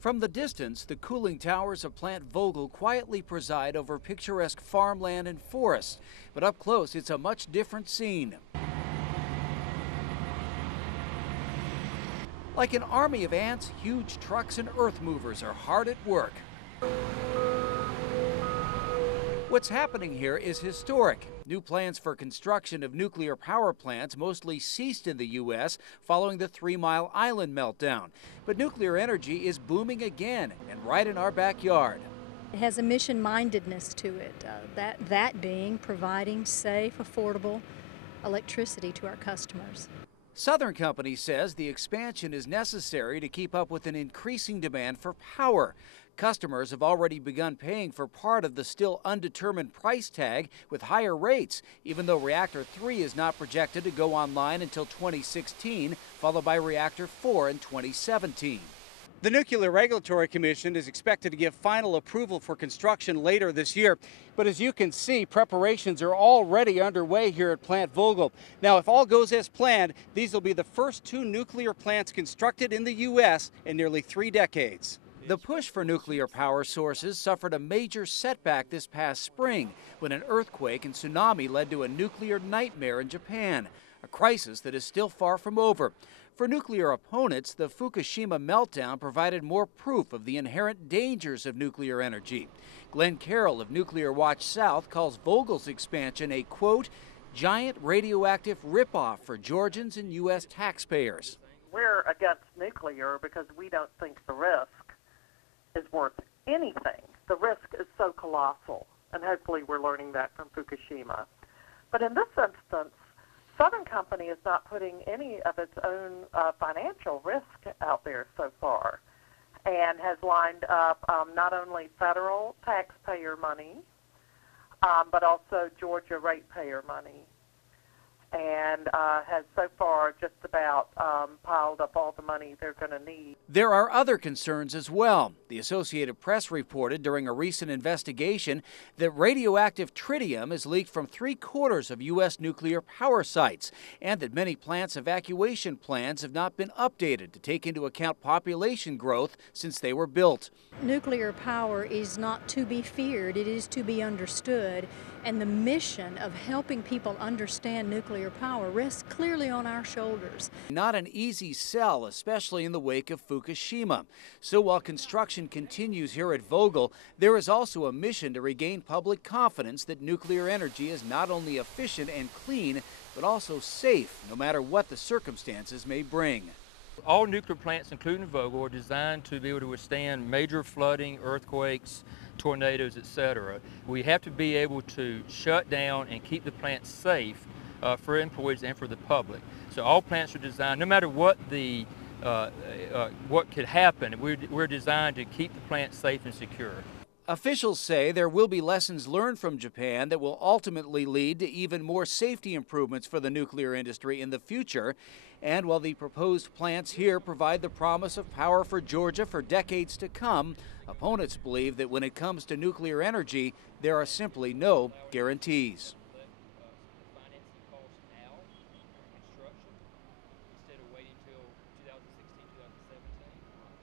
From the distance, the cooling towers of Plant Vogtle quietly preside over picturesque farmland and forests. But up close, it's a much different scene. Like an army of ants, huge trucks and earth movers are hard at work. What's happening here is historic. New plans for construction of nuclear power plants mostly ceased in the U.S. following the 3 Mile Island meltdown. But nuclear energy is booming again, and right in our backyard. It has a mission-mindedness to it, that being providing safe, affordable electricity to our customers. Southern Company says the expansion is necessary to keep up with an increasing demand for power. Customers have already begun paying for part of the still undetermined price tag with higher rates, even though Reactor 3 is not projected to go online until 2016, followed by Reactor 4 in 2017. The Nuclear Regulatory Commission is expected to give final approval for construction later this year. But as you can see, preparations are already underway here at Plant Vogtle. Now, if all goes as planned, these will be the first 2 nuclear plants constructed in the U.S. in nearly 3 decades. The push for nuclear power sources suffered a major setback this past spring when an earthquake and tsunami led to a nuclear nightmare in Japan, a crisis that is still far from over. For nuclear opponents, the Fukushima meltdown provided more proof of the inherent dangers of nuclear energy. Glenn Carroll of Nuclear Watch South calls Vogtle's expansion a, quote, giant radioactive ripoff for Georgians and U.S. taxpayers. We're against nuclear because we don't think the risk is worth anything. The risk is so colossal, and hopefully we're learning that from Fukushima. But in this instance, Southern Company is not putting any of its own financial risk out there so far, and has lined up not only federal taxpayer money, but also Georgia ratepayer money, and has so far just about piled up all the money they're going to need. There are other concerns as well. The Associated Press reported during a recent investigation that radioactive tritium is leaked from 3/4 of U.S. nuclear power sites, and that many plants' evacuation plans have not been updated to take into account population growth since they were built. Nuclear power is not to be feared, it is to be understood. And the mission of helping people understand nuclear power rests clearly on our shoulders. Not an easy sell, especially in the wake of Fukushima. So while construction continues here at Vogtle, there is also a mission to regain public confidence that nuclear energy is not only efficient and clean, but also safe, no matter what the circumstances may bring. All nuclear plants, including Vogtle, are designed to be able to withstand major flooding, earthquakes, tornadoes, etc. We have to be able to shut down and keep the plants safe for employees and for the public. So all plants are designed, no matter what what could happen, we're designed to keep the plants safe and secure. Officials say there will be lessons learned from Japan that will ultimately lead to even more safety improvements for the nuclear industry in the future. And while the proposed plants here provide the promise of power for Georgia for decades to come, opponents believe that when it comes to nuclear energy, there are simply no guarantees.